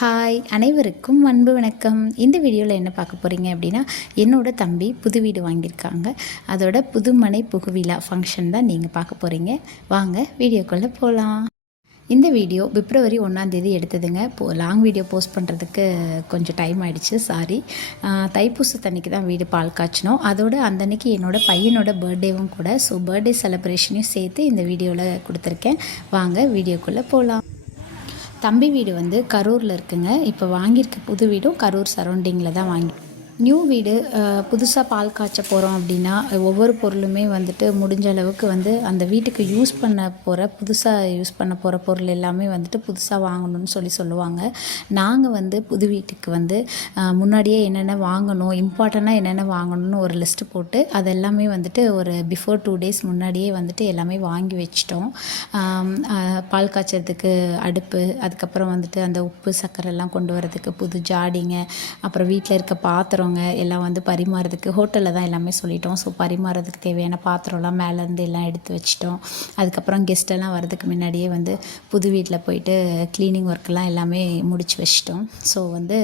Hi அனைவருக்கும் அன்பு வணக்கம். இந்த வீடியோவில் என்ன பார்க்க போகிறீங்க அப்படின்னா, என்னோட தம்பி புது வீடு வாங்கியிருக்காங்க. அதோட புதுமனை புகுவிழா ஃபங்க்ஷன் தான் நீங்கள் பார்க்க போகிறீங்க. வாங்க வீடியோக்குள்ளே போகலாம். இந்த வீடியோ பிப்ரவரி 1 எடுத்ததுங்க. லாங் வீடியோ போஸ்ட் பண்ணுறதுக்கு கொஞ்சம் டைம் ஆகிடுச்சு, சாரி. தைப்பூசத்தன்னைக்கு தான் வீடு பால் காய்ச்சினோம். அதோட அந்தன்னைக்கு என்னோடய பையனோட பர்த்டேவும் கூட. ஸோ பர்த்டே செலிப்ரேஷனையும் சேர்த்து இந்த வீடியோவில் கொடுத்துருக்கேன். வாங்க வீடியோக்குள்ளே போகலாம். தம்பி வீடு வந்து கரூரில் இருக்குங்க. இப்போ வாங்கியிருக்க புது வீடும் கரூர் சரௌண்டிங்கில் தான் நியூ வீடு. புதுசாக பால் காய்ச்ச போகிறோம் அப்படின்னா ஒவ்வொரு பொருளுமே வந்துட்டு முடிஞ்ச அளவுக்கு வந்து அந்த வீட்டுக்கு புதுசாக யூஸ் பண்ண போகிற பொருள் எல்லாமே வந்துட்டு புதுசாக வாங்கணும்னு சொல்லுவாங்க. நாங்கள் வந்து புது வீட்டுக்கு வந்து முன்னாடியே என்னென்ன வாங்கணும், இம்பார்ட்டண்ட்டாக என்னென்ன வாங்கணும்னு ஒரு லிஸ்ட்டு போட்டு அதெல்லாமே வந்துட்டு ஒரு பிஃபோர் 2 days முன்னாடியே வந்துட்டு எல்லாமே வாங்கி வச்சிட்டோம். பால் காய்ச்சறதுக்கு அடுப்பு, அதுக்கப்புறம் வந்துட்டு அந்த உப்பு சர்க்கரைலாம் கொண்டு வரதுக்கு புது ஜாடிங்க, அப்புறம் வீட்டில் இருக்க பாத்திரம் எல்லாம் வந்து பரிமாறதுக்கு ஹோட்டலில் தான் எல்லாமே சொல்லிட்டோம். ஸோ பரிமாறதுக்கு தேவையான பாத்திரம்லாம் மேலேருந்து எல்லாம் எடுத்து வச்சிட்டோம். அதுக்கப்புறம் கெஸ்ட்டெல்லாம் வரதுக்கு முன்னாடியே வந்து புது வீட்டில் போயிட்டு க்ளீனிங் ஒர்க்கெல்லாம் எல்லாமே முடிச்சு வச்சிட்டோம். ஸோ வந்து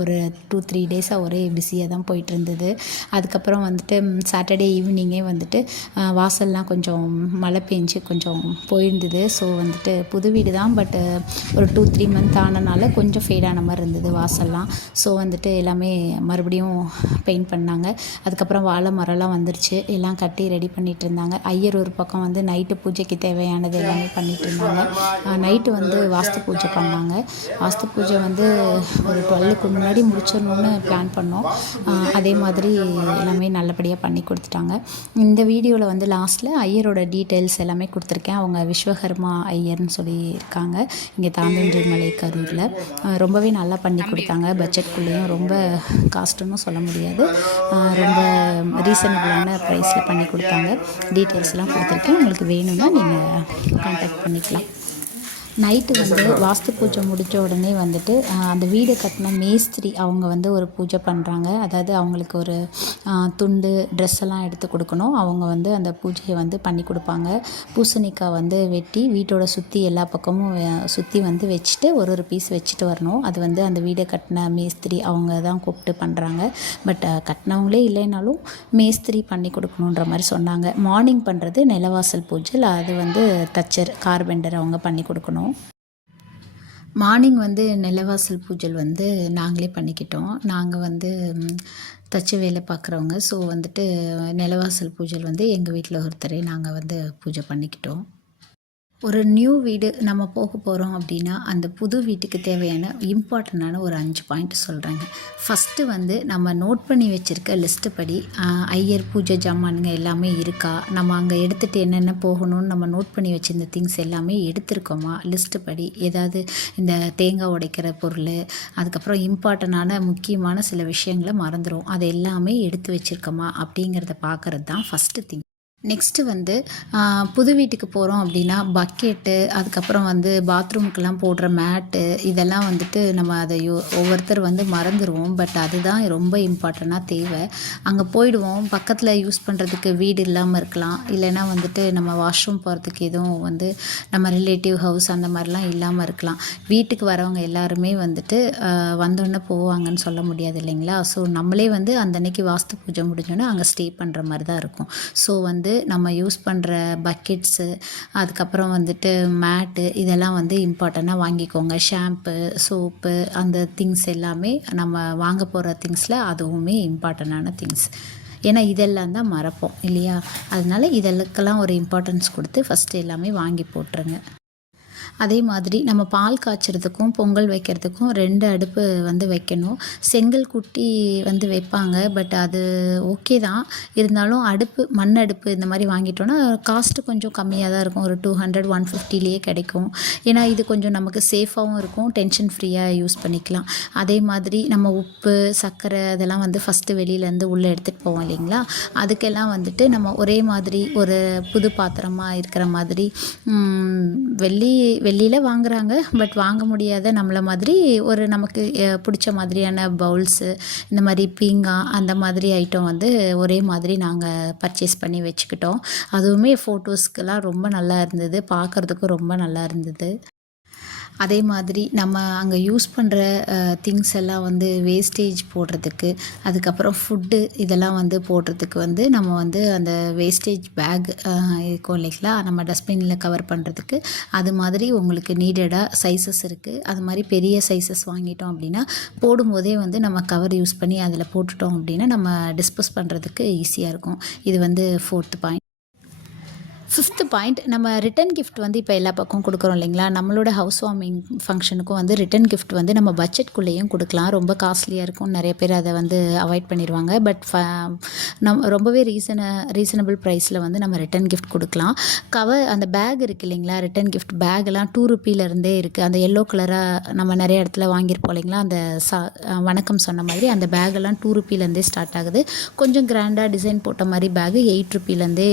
ஒரு 2-3 டேஸாக ஒரே பிஸியாக தான் போயிட்டு இருந்தது. அதுக்கப்புறம் வந்துட்டு சாட்டர்டே ஈவினிங்கே வந்துட்டு வாசல்லாம் கொஞ்சம் மழை பெஞ்சு கொஞ்சம் போயிருந்தது. ஸோ வந்துட்டு புது வீடு தான், பட் ஒரு 2-3 month ஆனனால கொஞ்சம் ஃபேடான மாதிரி இருந்தது வாசல்லாம். ஸோ வந்துட்டு எல்லாமே மறுபடியும் பெயிண்ட் பண்ணாங்க. அதுக்கப்புறம் வாழை மரம்லாம் வந்துருச்சு, எல்லாம் கட்டி ரெடி பண்ணிகிட்டு இருந்தாங்க. ஐயர் ஒரு பக்கம் வந்து நைட்டு பூஜைக்கு தேவையானது எல்லாமே பண்ணிகிட்டு இருந்தாங்க. நைட்டு வந்து வாஸ்து பூஜை பண்ணாங்க. வாஸ்து பூஜை வந்து ஒரு 12க்கு முன்னாடி முடிச்சிடணும்னு பிளான் பண்ணோம். அதே மாதிரி எல்லாமே நல்லபடியாக பண்ணி கொடுத்துட்டாங்க. இந்த வீடியோவில் வந்து லாஸ்ட்டில் ஐயரோட டீட்டெயில்ஸ் எல்லாமே கொடுத்துருக்கேன். அவங்க விஸ்வகர்மா ஐயர்னு சொல்லி இருக்காங்க இங்கே தாந்தன்றமலை கரூரில். ரொம்பவே நல்லா பண்ணி கொடுத்தாங்க. பட்ஜெட்குள்ளேயும் ரொம்ப காஸ்ட்டுன்னு சொல்ல முடியாது, ரொம்ப ரீசனபிளான ப்ரைஸில் பண்ணி கொடுத்தாங்க. டீட்டெயில்ஸ்லாம் கொடுத்துருக்கேன். உங்களுக்கு வேணும்னா நீங்கள் கான்டாக்ட் பண்ணிக்கலாம். நைட்டு வந்து வாஸ்து பூஜை முடித்த உடனே வந்துட்டு அந்த வீடு கட்டின மேஸ்திரி அவங்க வந்து ஒரு பூஜை பண்ணுறாங்க. அதாவது அவங்களுக்கு ஒரு துண்டு ட்ரெஸ் எல்லாம் எடுத்து கொடுக்கணும். அவங்க வந்து அந்த பூஜையை வந்து பண்ணி கொடுப்பாங்க. பூசணிக்காய் வந்து வெட்டி வீட்டோட சுற்றி எல்லா பக்கமும் சுற்றி வந்து வச்சுட்டு ஒரு பீஸ் வச்சுட்டு வரணும். அது வந்து அந்த வீடை கட்டின மேஸ்திரி அவங்க தான் கூப்பிட்டு பண்ணுறாங்க. பட் கட்டினவங்களே இல்லைனாலும் மேஸ்திரி பண்ணி கொடுக்கணுன்ற மாதிரி சொன்னாங்க. மார்னிங் பண்ணுறது நிலவாசல் பூஜை, அது வந்து தச்சர் கார்பெண்டர் அவங்க பண்ணி கொடுக்கணும். மார்னிங் வந்து நிலவாசல் பூஜை வந்து நாங்களே பண்ணிக்கிட்டோம். நாங்கள் வந்து தச்சு வேலை பார்க்குறவங்க. ஸோ வந்துட்டு நிலவாசல் பூஜை வந்து எங்கள் வீட்டில் ஒருத்தரே நாங்கள் வந்து பூஜை பண்ணிக்கிட்டோம். ஒரு நியூ வீடு நம்ம போக போகிறோம் அப்படின்னா அந்த புது வீட்டுக்கு தேவையான இம்பார்ட்டண்ட்டான ஒரு 5 பாயிண்ட் சொல்கிறேங்க. ஃபஸ்ட்டு வந்து நம்ம நோட் பண்ணி வச்சுருக்க லிஸ்ட்டு படி ஐயர் பூஜை ஜாமானுங்க எல்லாமே இருக்கா, நம்ம அங்கே எடுத்துகிட்டு என்னென்ன போகணும்னு நம்ம நோட் பண்ணி வச்சுருந்த திங்ஸ் எல்லாமே எடுத்துருக்கோமா, லிஸ்ட்டு படி ஏதாவது இந்த தேங்காய் உடைக்கிற பொருள், அதுக்கப்புறம் இம்பார்ட்டண்ட்டான முக்கியமான சில விஷயங்களை மறந்துடும், அதை எல்லாமே எடுத்து வச்சுருக்கோமா அப்படிங்கிறத பார்க்குறது தான் ஃபஸ்ட்டு திங். நெக்ஸ்ட்டு வந்து புது வீட்டுக்கு போகிறோம் அப்படின்னா பக்கெட்டு, அதுக்கப்புறம் வந்து பாத்ரூமுக்கெல்லாம் போடுற மேட்டு, இதெல்லாம் வந்துட்டு நம்ம அதை ஒவ்வொருத்தர் வந்து மறந்துடுவோம். பட் அதுதான் ரொம்ப இம்பார்ட்டண்ட்டாக தேவை. அங்கே போயிடுவோம், பக்கத்தில் யூஸ் பண்ணுறதுக்கு வீடு இல்லாமல் இருக்கலாம், இல்லைன்னா வந்துட்டு நம்ம வாஷ்ரூம் போகிறதுக்கு எதுவும் வந்து நம்ம ரிலேட்டிவ் ஹவுஸ் அந்த மாதிரிலாம் இல்லாமல் இருக்கலாம். வீட்டுக்கு வரவங்க எல்லாருமே வந்துட்டு வந்தோடனே போவாங்கன்னு சொல்ல முடியாது இல்லைங்களா. ஸோ நம்மளே வந்து அந்தன்னைக்கு வாஸ்து பூஜை முடிஞ்சோன்னே அங்கே ஸ்டே பண்ணுற மாதிரி தான் இருக்கும். ஸோ வந்து நம்ம யூஸ் பண்ணுற பக்கெட்ஸு, அதுக்கப்புறம் வந்துட்டு மேட்டு, இதெல்லாம் வந்து இம்பார்ட்டண்ட்டாக வாங்கிக்கோங்க. ஷாம்பு, சோப்பு, அந்த திங்ஸ் எல்லாமே நம்ம வாங்க போகிற திங்ஸில் அதுவுமே இம்பார்ட்டண்ட்டான திங்ஸ். ஏன்னா இதெல்லாம் தான் மறப்போம் இல்லையா. அதனால் இதெல்லாம் ஒரு இம்பார்ட்டன்ஸ் கொடுத்து ஃபஸ்ட்டு எல்லாமே வாங்கி போட்டுருங்க. அதே மாதிரி நம்ம பால் காய்ச்சறதுக்கும் பொங்கல் வைக்கிறதுக்கும் 2 அடுப்பு வந்து வைக்கணும். செங்கல் குட்டி வந்து வைப்பாங்க, பட் அது ஓகே தான். இருந்தாலும் மண் அடுப்பு இந்த மாதிரி வாங்கிட்டோன்னா காஸ்ட்டு கொஞ்சம் கம்மியாக தான் இருக்கும். ஒரு 200-150லேயே கிடைக்கும். ஏன்னா இது கொஞ்சம் நமக்கு சேஃபாகவும் இருக்கும், டென்ஷன் ஃப்ரீயாக யூஸ் பண்ணிக்கலாம். அதே மாதிரி நம்ம உப்பு சர்க்கரை அதெல்லாம் வந்து ஃபஸ்ட்டு வெளியிலேருந்து உள்ளே எடுத்துகிட்டு போவோம் இல்லைங்களா. அதுக்கெல்லாம் வந்துட்டு நம்ம ஒரே மாதிரி ஒரு புது பாத்திரமாக இருக்கிற மாதிரி வெளியில் வாங்குகிறாங்க, பட் வாங்க முடியாத நம்மளை மாதிரி ஒரு நமக்கு பிடிச்ச மாதிரியான பவுல்ஸு, இந்த மாதிரி பீங்கான் அந்த மாதிரி ஐட்டம் வந்து ஒரே மாதிரி நாங்கள் பர்ச்சேஸ் பண்ணி வச்சுக்கிட்டோம். அதுவுமே ஃபோட்டோஸ்க்கெல்லாம் ரொம்ப நல்லா இருந்தது, பார்க்குறதுக்கும் ரொம்ப நல்லா இருந்தது. அதே மாதிரி நம்ம அங்கே யூஸ் பண்ணுற திங்ஸ் எல்லாம் வந்து வேஸ்டேஜ் போடுறதுக்கு, அதுக்கப்புறம் ஃபுட்டு இதெல்லாம் வந்து போடுறதுக்கு வந்து நம்ம வந்து அந்த வேஸ்டேஜ் பேக் இருக்கும் இல்லைங்களா, நம்ம டஸ்ட்பினில் கவர் பண்ணுறதுக்கு, அது மாதிரி உங்களுக்கு நீடடாக சைஸஸ் இருக்குது. அது மாதிரி பெரிய சைஸஸ் வாங்கிட்டோம் அப்படின்னா போடும்போதே வந்து நம்ம கவர் யூஸ் பண்ணி அதில் போட்டுட்டோம் அப்படின்னா நம்ம டிஸ்போஸ் பண்ணுறதுக்கு ஈஸியாக இருக்கும். இது வந்து 4th பாயிண்ட். 5th பாயிண்ட், நம்ம ரிட்டன் கிஃப்ட் வந்து இப்போ எல்லா பக்கம் கொடுக்குறோம் இல்லைங்களா, நம்மளோட ஹவுஸ் வார்மிங் ஃபங்க்ஷனுக்கும் வந்து ரிட்டன் கிஃப்ட் வந்து நம்ம பட்ஜெட்குள்ளேயும் கொடுக்கலாம். ரொம்ப காஸ்ட்லியாக இருக்கும், நிறைய பேர் அதை வந்து அவாய்ட் பண்ணிடுவாங்க. பட் ரொம்பவே ரீசனபிள் ப்ரைஸில் வந்து நம்ம ரிட்டன் கிஃப்ட் கொடுக்கலாம். அந்த பேக் இருக்குது இல்லைங்களா, ரிட்டன் கிஃப்ட் பேக்கெல்லாம் 2 ரூபீலேருந்தே இருக்குது. அந்த எல்லோ கலராக நம்ம நிறைய இடத்துல வாங்கியிருப்போம் இல்லைங்களா, அந்த வணக்கம் சொன்ன மாதிரி அந்த பேக்கெல்லாம் 2 ரூபீலேருந்தே ஸ்டார்ட் ஆகுது. கொஞ்சம் கிராண்டாக டிசைன் போட்ட மாதிரி பேகு 8 ரூபீலேருந்தே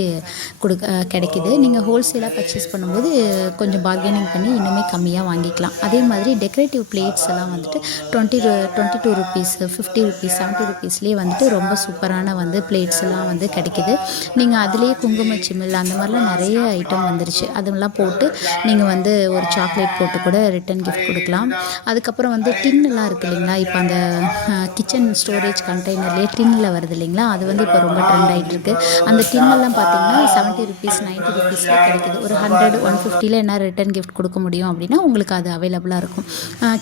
கிடைக்குது. நீங்கள் ஹோல்சேலாக பர்ச்சேஸ் பண்ணும்போது கொஞ்சம் பார்கெனிங் பண்ணி இன்னுமே கம்மியாக வாங்கிக்கலாம். அதே மாதிரி டெக்கரேட்டிவ் பிளேட்ஸ் எல்லாம் வந்துட்டு 22 ருபீஸ், 50 ருபீஸ், 70 ருபீஸ்லேயே வந்துட்டு ரொம்ப சூப்பரான வந்து பிளேட்ஸ் எல்லாம் வந்து கிடைக்கிது. நீங்கள் அதுலேயே குங்கும சிமிழ் அந்த மாதிரிலாம் நிறைய ஐட்டம் வந்துருச்சு. அதெல்லாம் போட்டு நீங்கள் வந்து ஒரு சாக்லேட் போட்டு கூட ரிட்டன் கிஃப்ட் கொடுக்கலாம். அதுக்கப்புறம் வந்து டின்னெல்லாம் இருக்குது இல்லைங்களா, இப்போ அந்த கிச்சன் ஸ்டோரேஜ் கண்டெய்னர்லேயே டின்னில் வருது இல்லைங்களா, அது வந்து இப்போ ரொம்ப ட்ரெண்ட் ஆகிட்டு இருக்கு. அந்த டின்னெல்லாம் பார்த்தீங்கன்னா 70 ருபீஸ், 90 ருபீஸில் கிடைக்கிது. ஒரு 100, 150ல் என்ன ரிட்டன் கிஃப்ட் கொடுக்க முடியும் அப்படின்னா உங்களுக்கு அது அவைலபிளாக இருக்கும்.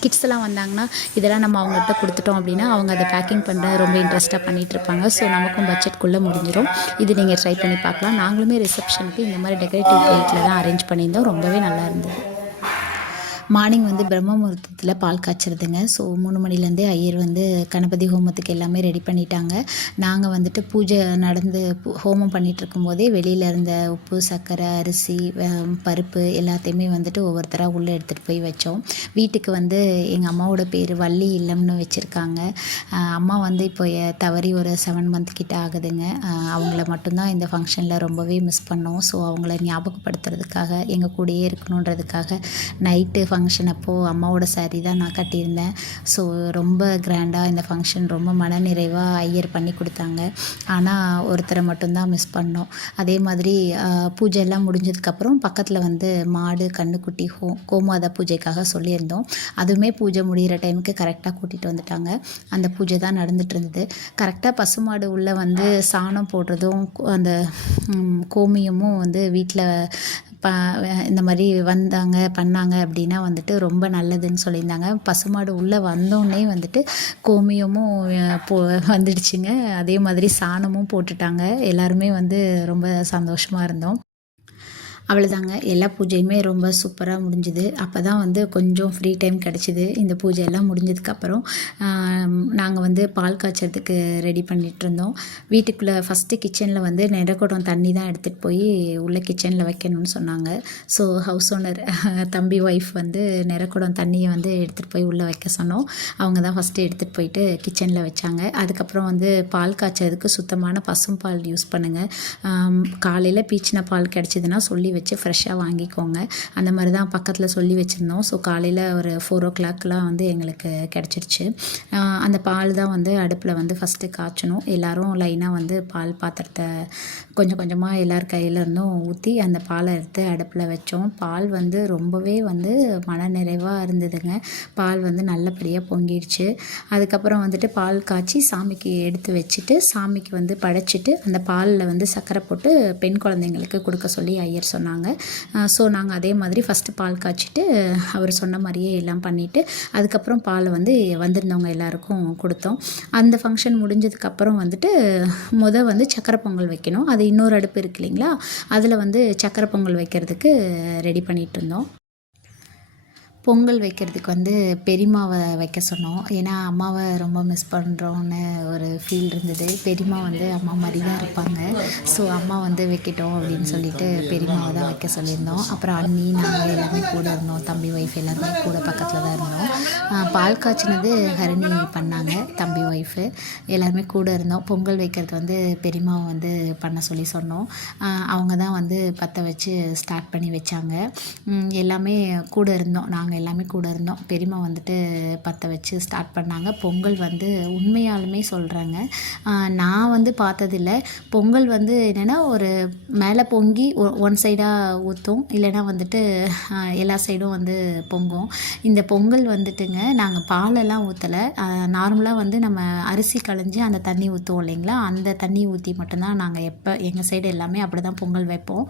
கிட்ஸ் எல்லாம் வந்தாங்கன்னா இதெல்லாம் நம்ம அவங்ககிட்ட கொடுத்துட்டோம் அப்படின்னா அவங்க அதை பேக்கிங் பண்ண ரொம்ப இன்ட்ரெஸ்ட்டாக பண்ணிகிட்ருப்பாங்க. ஸோ நமக்கும் பட்ஜெட்குள்ளே முடிஞ்சிடும். இது நீங்கள் ட்ரை பண்ணி பார்க்கலாம். நாங்களுமே ரிசப்ஷனுக்கு இந்த மாதிரி டெக்கரேட்டிவ் பிளேட்டில் தான் அரேஞ்ச் பண்ணியிருந்தோம். ரொம்பவே நல்லா இருந்தது. மார்னிங் வந்து பிரம்ம முகூர்த்தத்தில் பால் காய்ச்சிருதுங்க. ஸோ 3 மணிலேருந்தே ஐயர் வந்து கணபதி ஹோமத்துக்கு எல்லாமே ரெடி பண்ணிட்டாங்க. நாங்கள் வந்துட்டு பூஜை நடந்து ஹோமம் பண்ணிகிட்ருக்கும் போதே வெளியில் இருந்த உப்பு, சர்க்கரை, அரிசி, பருப்பு எல்லாத்தையுமே வந்துட்டு ஒவ்வொருத்தராக உள்ளே எடுத்துகிட்டு போய் வச்சோம். வீட்டுக்கு வந்து எங்கள் அம்மாவோட பேர் வள்ளி இல்லம்னு வச்சுருக்காங்க. அம்மா வந்து இப்போ தவறி ஒரு 7 மந்த் கிட்ட ஆகுதுங்க. அவங்கள மட்டும்தான் இந்த ஃபங்க்ஷனில் ரொம்பவே மிஸ் பண்ணோம். ஸோ அவங்கள ஞாபகப்படுத்துறதுக்காக எங்கள் கூடயே இருக்கணுன்றதுக்காக நைட்டு ஃபங்க்ஷன் அப்போது அம்மாவோட சாரீ தான் நான் கட்டியிருந்தேன். ஸோ ரொம்ப கிராண்டாக இந்த ஃபங்க்ஷன் ரொம்ப மனநிறைவாக ஐயர் பண்ணி கொடுத்தாங்க. ஆனால் ஒருத்தரை மட்டும்தான் மிஸ் பண்ணோம். அதே மாதிரி பூஜை எல்லாம் முடிஞ்சதுக்கப்புறம் பக்கத்தில் வந்து மாடு, கன்றுக்குட்டி, கோமாதா பூஜைக்காக சொல்லியிருந்தோம். அதுவுமே பூஜை முடிகிற டைமுக்கு கரெக்டாக கூட்டிகிட்டு வந்துட்டாங்க. அந்த பூஜை தான் நடந்துகிட்டு இருந்தது. கரெக்டாக பசுமாடு உள்ளே வந்து சாணம் போடுறதும் அந்த கோமியமும் வந்து வீட்டில் இந்த மாதிரி பண்ணாங்க அப்படின்னா வந்துட்டு ரொம்ப நல்லதுன்னு சொல்லியிருந்தாங்க. பசுமாடு உள்ளே வந்தோடனே வந்துட்டு கோமியமும் வந்துடுச்சுங்க. அதே மாதிரி சாணமும் போட்டுட்டாங்க. எல்லாருமே வந்து ரொம்ப சந்தோஷமாக இருந்தோம். அவ்வளோதாங்க, எல்லா பூஜையுமே ரொம்ப சூப்பராக முடிஞ்சுது. அப்போ தான் வந்து கொஞ்சம் ஃப்ரீ டைம் கிடச்சிது. இந்த பூஜையெல்லாம் முடிஞ்சதுக்கப்புறம் நாங்கள் வந்து பால் காய்ச்சறதுக்கு ரெடி பண்ணிகிட்ருந்தோம். வீட்டுக்குள்ளே ஃபஸ்ட்டு கிச்சனில் வந்து நிறக்குடம் தண்ணி தான் எடுத்துகிட்டு போய் உள்ளே கிச்சனில் வைக்கணும்னு சொன்னாங்க. ஸோ ஹவுஸ் ஓனர் தம்பி ஒய்ஃப் வந்து நிறக்குடம் தண்ணியை வந்து எடுத்துகிட்டு போய் உள்ளே வைக்க சொன்னோம். அவங்க தான் ஃபஸ்ட்டு எடுத்துகிட்டு போயிட்டு கிச்சனில் வச்சாங்க. அதுக்கப்புறம் வந்து பால் காய்ச்சறதுக்கு சுத்தமான பசும் பால் யூஸ் பண்ணுங்கள். காலையில் பீச்சின பால் கிடச்சிதுன்னா சொல்லி வச்சு ஃப்ரெஷ்ஷாக வாங்கிக்கோங்க. அந்த மாதிரி தான் பக்கத்தில் சொல்லி வச்சுருந்தோம். ஸோ காலையில் ஒரு 4 o'clockலாம் வந்து எங்களுக்கு கிடச்சிருச்சு. அந்த பால் தான் வந்து அடுப்பில் வந்து ஃபஸ்ட்டு காய்ச்சணும். எல்லோரும் லைனாக வந்து பால் பாத்திரத்தை கொஞ்சம் கொஞ்சமாக எல்லார் கையிலேருந்தும் ஊற்றி அந்த பாலை எடுத்து அடுப்பில் வச்சோம். பால் வந்து ரொம்பவே வந்து மனநிறைவாக இருந்ததுங்க. பால் வந்து நல்லபடியாக பொங்கிடுச்சு. அதுக்கப்புறம் வந்துட்டு பால் காய்ச்சி சாமிக்கு எடுத்து வச்சுட்டு சாமிக்கு வந்து படைச்சிட்டு அந்த பாலில் வந்து சர்க்கரை போட்டு பெண் குழந்தைங்களுக்கு கொடுக்க சொல்லி ஐயர் சொன்னாங்க. ஸோ நாங்கள் அதே மாதிரி ஃபஸ்ட்டு பால் காய்ச்சிட்டு அவர் சொன்ன மாதிரியே எல்லாம் பண்ணிவிட்டு அதுக்கப்புறம் பால் வந்து வந்திருந்தவங்க எல்லாருக்கும் கொடுத்தோம். அந்த ஃபங்க்ஷன் முடிஞ்சதுக்கப்புறம் வந்துட்டு வந்து சக்கரை பொங்கல் வைக்கணும். அது இன்னொரு அடுப்பு இருக்கு இல்லைங்களா, அதில் வந்து சக்கரை பொங்கல் வைக்கிறதுக்கு ரெடி பண்ணிகிட்டு இருந்தோம். பொங்கல் வைக்கிறதுக்கு வந்து பெரியம்மாவை வைக்க சொன்னோம். ஏன்னா அம்மாவை ரொம்ப மிஸ் பண்ணுறோன்னு ஒரு ஃபீல் இருந்தது. பெரியம்மா வந்து அம்மா மாதிரி தான் இருப்பாங்க. ஸோ அம்மா வந்து வைக்கட்டும் அப்படின்னு சொல்லிட்டு பெரியம்மாவை தான் வைக்க சொல்லியிருந்தோம். அப்புறம் அண்ணி, நாங்கள் எல்லாமே கூட இருந்தோம். தம்பி ஒய்ஃப் எல்லாருமே கூட பக்கத்தில் தான் இருந்தோம். பால் காய்ச்சினது ஹரிணி பண்ணாங்க, தம்பி ஒய்ஃபு. எல்லாருமே கூட இருந்தோம். பொங்கல் வைக்கிறது வந்து பெரியம்மாவை வந்து பண்ண சொல்லி சொன்னோம். அவங்க தான் வந்து பற்ற வச்சு ஸ்டார்ட் பண்ணி வச்சாங்க. எல்லாமே கூட இருந்தோம், நாங்கள் எல்லாமே கூட இருந்தோம். பெரியம்மா வந்துட்டு பற்ற வச்சு ஸ்டார்ட் பண்ணாங்க. பொங்கல் வந்து உண்மையாலுமே சொல்கிறேங்க, நான் வந்து பார்த்ததில்ல. பொங்கல் வந்து என்னென்னா ஒரு மேலே பொங்கி ஒன் சைடாக ஊற்றும், இல்லைன்னா வந்துட்டு எல்லா சைடும் வந்து பொங்கும். இந்த பொங்கல் வந்துட்டுங்க நாங்கள் பாலெல்லாம் ஊற்றலை. நார்மலாக வந்து நம்ம அரிசி களைஞ்சி அந்த தண்ணி ஊற்றுவோம் இல்லைங்களா, அந்த தண்ணி ஊற்றி மட்டும்தான் நாங்கள் எங்கள் சைடு எல்லாமே அப்படி தான் பொங்கல் வைப்போம்.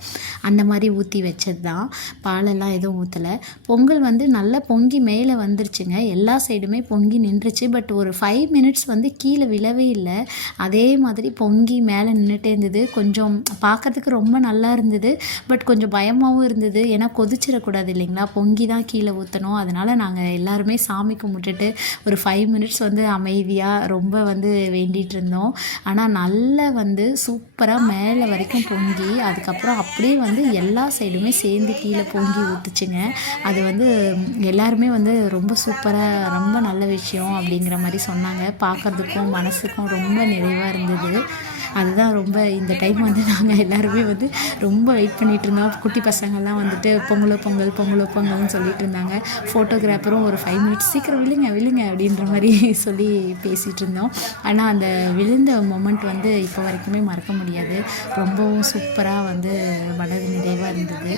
அந்த மாதிரி ஊற்றி வச்சது தான், பாலெல்லாம் எதுவும் ஊற்றலை. பொங்கல் வந்து நல்லா பொங்கி மேலே வந்துருச்சுங்க, எல்லா சைடுமே பொங்கி நின்றுச்சு. பட் ஒரு 5 மினிட்ஸ் வந்து கீழே விழவே இல்லை, அதே மாதிரி பொங்கி மேலே நின்றுட்டே இருந்தது. கொஞ்சம் பார்க்குறதுக்கு ரொம்ப நல்லா இருந்தது, பட் கொஞ்சம் பயமாகவும் இருந்தது. ஏன்னா கொதிச்சிடக்கூடாது இல்லைங்களா, பொங்கி தான் கீழே ஊற்றணும். அதனால் நாங்கள் எல்லாருமே சாமி கும்பிட்டுட்டு ஒரு 5 மினிட்ஸ் வந்து அமைதியாக ரொம்ப வந்து வேண்டிகிட்டு இருந்தோம். ஆனால் நல்லா வந்து சூப்பராக மேலே வரைக்கும் பொங்கி, அதுக்கப்புறம் அப்படியே வந்து எல்லா சைடுமே சேர்ந்து கீழே பொங்கி ஊற்றுச்சுங்க. அது வந்து எல்லாருமே வந்து ரொம்ப சூப்பராக, ரொம்ப நல்ல விஷயம் அப்படிங்கிற மாதிரி சொன்னாங்க. பார்க்குறதுக்கும் மனசுக்கும் ரொம்ப நிறைவாக இருந்தது. அதுதான் ரொம்ப இந்த டைம் வந்து நாங்கள் எல்லாருமே வந்து ரொம்ப வெயிட் பண்ணிகிட்டு இருந்தோம். குட்டி பசங்கள்லாம் வந்துட்டு பொங்கலோ பொங்கல் பொங்கலோ பொங்கல்னு சொல்லிட்டு இருந்தாங்க. ஃபோட்டோகிராஃபரும் ஒரு 5 மினிட்ஸ் சீக்கிரம் விழுங்க விழுங்க அப்படின்ற மாதிரி சொல்லி பேசிகிட்டு இருந்தோம். ஆனால் அந்த விழுந்த மொமெண்ட் வந்து இப்போ வரைக்குமே மறக்க முடியாது. ரொம்பவும் சூப்பராக வந்து மனது நிறைவாக இருந்தது.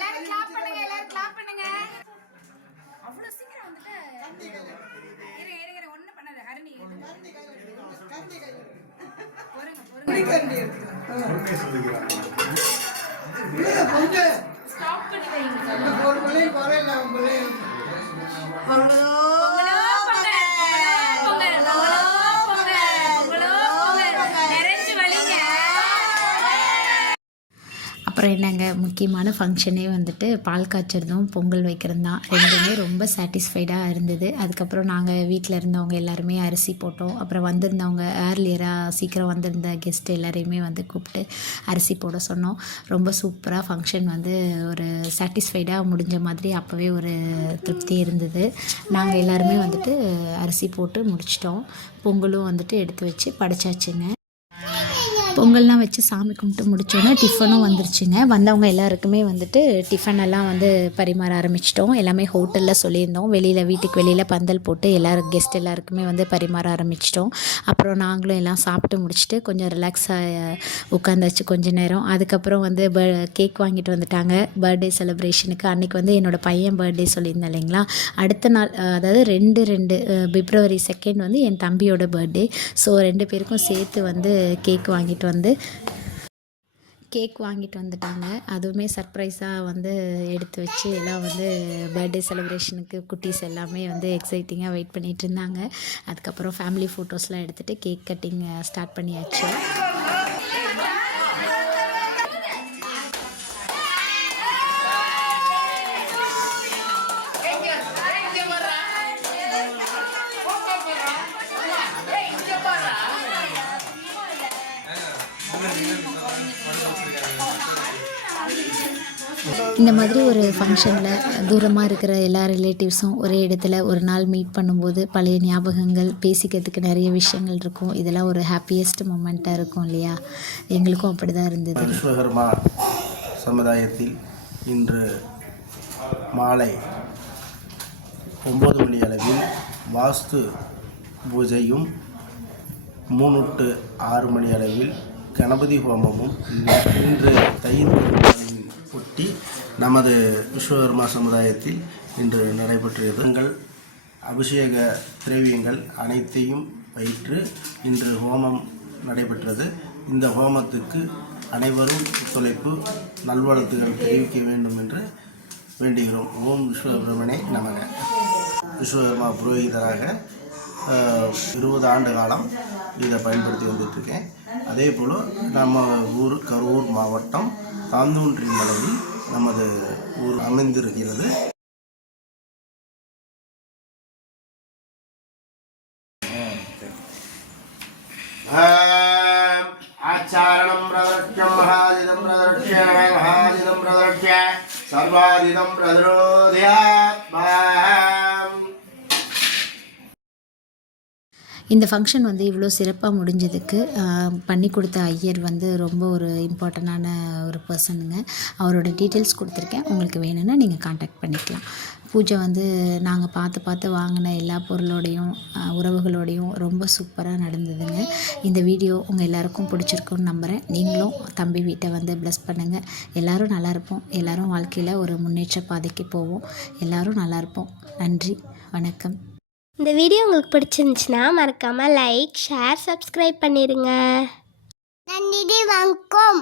அப்புறம் என்னங்க, முக்கியமான ஃபங்க்ஷனே வந்துட்டு பால் காய்ச்சறதும் பொங்கல் வைக்கிறது தான். ரெண்டுமே ரொம்ப சாட்டிஸ்ஃபைடாக இருந்தது. அதுக்கப்புறம் நாங்கள் வீட்டில் இருந்தவங்க எல்லாருமே அரிசி போட்டோம். அப்புறம் வந்திருந்தவங்க ஏர்லியராக சீக்கிரம் வந்திருந்த கெஸ்ட் எல்லாரையுமே வந்து கூப்பிட்டு அரிசி போட சொன்னோம். ரொம்ப சூப்பராக ஃபங்க்ஷன் வந்து ஒரு சாட்டிஸ்ஃபைடாக முடிஞ்ச மாதிரி அப்போவே ஒரு திருப்தி இருந்தது. நாங்கள் எல்லாருமே வந்துட்டு அரிசி போட்டு முடிச்சிட்டோம். பொங்கலும் வந்துட்டு எடுத்து வச்சு படைச்சாச்சுங்க. பொங்கல்லாம் வச்சு சாமி கும்பிட்டு முடித்தோன்னே டிஃபனும் வந்துருச்சுங்க. வந்தவங்க எல்லாருக்குமே வந்துட்டு டிஃபன் எல்லாம் வந்து பரிமாற ஆரம்பிச்சிட்டோம். எல்லாமே ஹோட்டலில் சொல்லியிருந்தோம், வெளியில் வீட்டுக்கு வெளியில் பந்தல் போட்டு எல்லோரும் கெஸ்ட் எல்லாருக்குமே வந்து பரிமாற ஆரம்பிச்சிட்டோம். அப்புறம் நாங்களும் எல்லாம் சாப்பிட்டு முடிச்சுட்டு கொஞ்சம் ரிலாக்ஸாக உட்காந்தாச்சு கொஞ்ச நேரம். அதுக்கப்புறம் வந்து கேக் வாங்கிட்டு வந்துட்டாங்க பர்த்டே செலிப்ரேஷனுக்கு. அன்றைக்கி வந்து என்னோடய பையன் பர்த்டே சொல்லியிருந்தேன் இல்லைங்களா, அடுத்த நாள் அதாவது 2 பிப்ரவரி 2 வந்து என் தம்பியோட பர்த்டே. ஸோ 2 பேருக்கும் சேர்த்து வந்து கேக் வாங்கிட்டு வந்துட்டாங்க. அதுவுமே சர்ப்ரைஸாக வந்து எடுத்து வச்சு எல்லாம் வந்து பர்த்டே செலிப்ரேஷனுக்கு குட்டீஸ் எல்லாமே வந்து எக்ஸைட்டிங்காக வெயிட் பண்ணிகிட்டு இருந்தாங்க. அதுக்கப்புறம் ஃபேமிலி ஃபோட்டோஸ்லாம் எடுத்துகிட்டு கேக் கட்டிங் ஸ்டார்ட் பண்ணியாச்சு. இந்த மாதிரி ஒரு ஃபங்க்ஷனில் தூரமாக இருக்கிற எல்லா ரிலேட்டிவ்ஸும் ஒரே இடத்துல ஒரு நாள் மீட் பண்ணும்போது பழைய ஞாபகங்கள், பேசிக்கிறதுக்கு நிறைய விஷயங்கள் இருக்கும். இதெல்லாம் ஒரு ஹாப்பியஸ்ட் மொமெண்ட்டாக இருக்கும் இல்லையா, எங்களுக்கும் அப்படி தான் இருந்தது. விஸ்வகர்மா சமுதாயத்தில் இன்று மாலை 9 மணி அளவில் வாஸ்து பூஜையும் 3 to 6 மணி அளவில் கணபதி ஹோமமும் இன்று தையில் ஒட்டி நமது விஸ்வகர்மா சமுதாயத்தில் இன்று நடைபெற்றது. எங்கள் அபிஷேக திரவியங்கள் அனைத்தையும் வைத்து இன்று ஹோமம் நடைபெற்றது. இந்த ஹோமத்துக்கு அனைவரும் ஒத்துழைப்பு நல்வாழ்த்துகள் தெரிவிக்க வேண்டும் என்று வேண்டுகிறோம். ஓம் விஸ்வபிரமணே நமக. விஸ்வகர்மா புரோகிதராக 20 ஆண்டு காலம் இதை பயன்படுத்தி வந்துட்டுருக்கேன். அதே போல் நம்ம ஊர் கரூர் மாவட்டம் தாந்தூன்றி மலையில் நமது ஊர் அமைந்திருக்கிறது. ஆச்சாரணம் பிரதர்ஷ்யம் மகாதிதம் பிரதர்ஷ்ய மகாதிதம் பிரதர்ஷ்ய சர்வாதிதம் பிரதிரோதயாத் இந்த ஃபங்க்ஷன் வந்து இவ்வளோ சிறப்பாக முடிஞ்சதுக்கு பண்ணி கொடுத்த ஐயர் வந்து ரொம்ப ஒரு இம்பார்ட்டண்டான ஒரு பர்சனுங்க. அவரோட டீட்டெயில்ஸ் கொடுத்துருக்கேன், உங்களுக்கு வேணும்னா நீங்கள் காண்டாக்ட் பண்ணிக்கலாம். பூஜை வந்து நாங்கள் பார்த்து வாங்கின எல்லா பொருளோடையும் உறவுகளோடையும் ரொம்ப சூப்பராக நடந்ததுங்க. இந்த வீடியோ உங்கள் எல்லாருக்கும் பிடிச்சிருக்குன்னு நம்புகிறேன். நீங்களும் தம்பி வீட்டை வந்து ப்ளஸ் பண்ணுங்கள். எல்லோரும் நல்லா இருப்போம். எல்லோரும் வாழ்க்கையில் ஒரு முன்னேற்ற பாதைக்கு போவோம். எல்லோரும் நல்லா இருப்போம். நன்றி, வணக்கம். இந்த வீடியோ உங்களுக்கு பிடிச்சிருந்துச்சுன்னா மறக்காமல் லைக், ஷேர், சப்ஸ்கிரைப் பண்ணிடுங்க. நன்றி, வணக்கம்.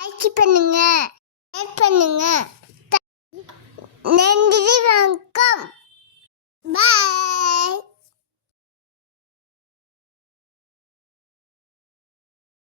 லைக் பண்ணுங்க, ஷேர் பண்ணுங்க. நன்றி, வணக்கம். பாய்.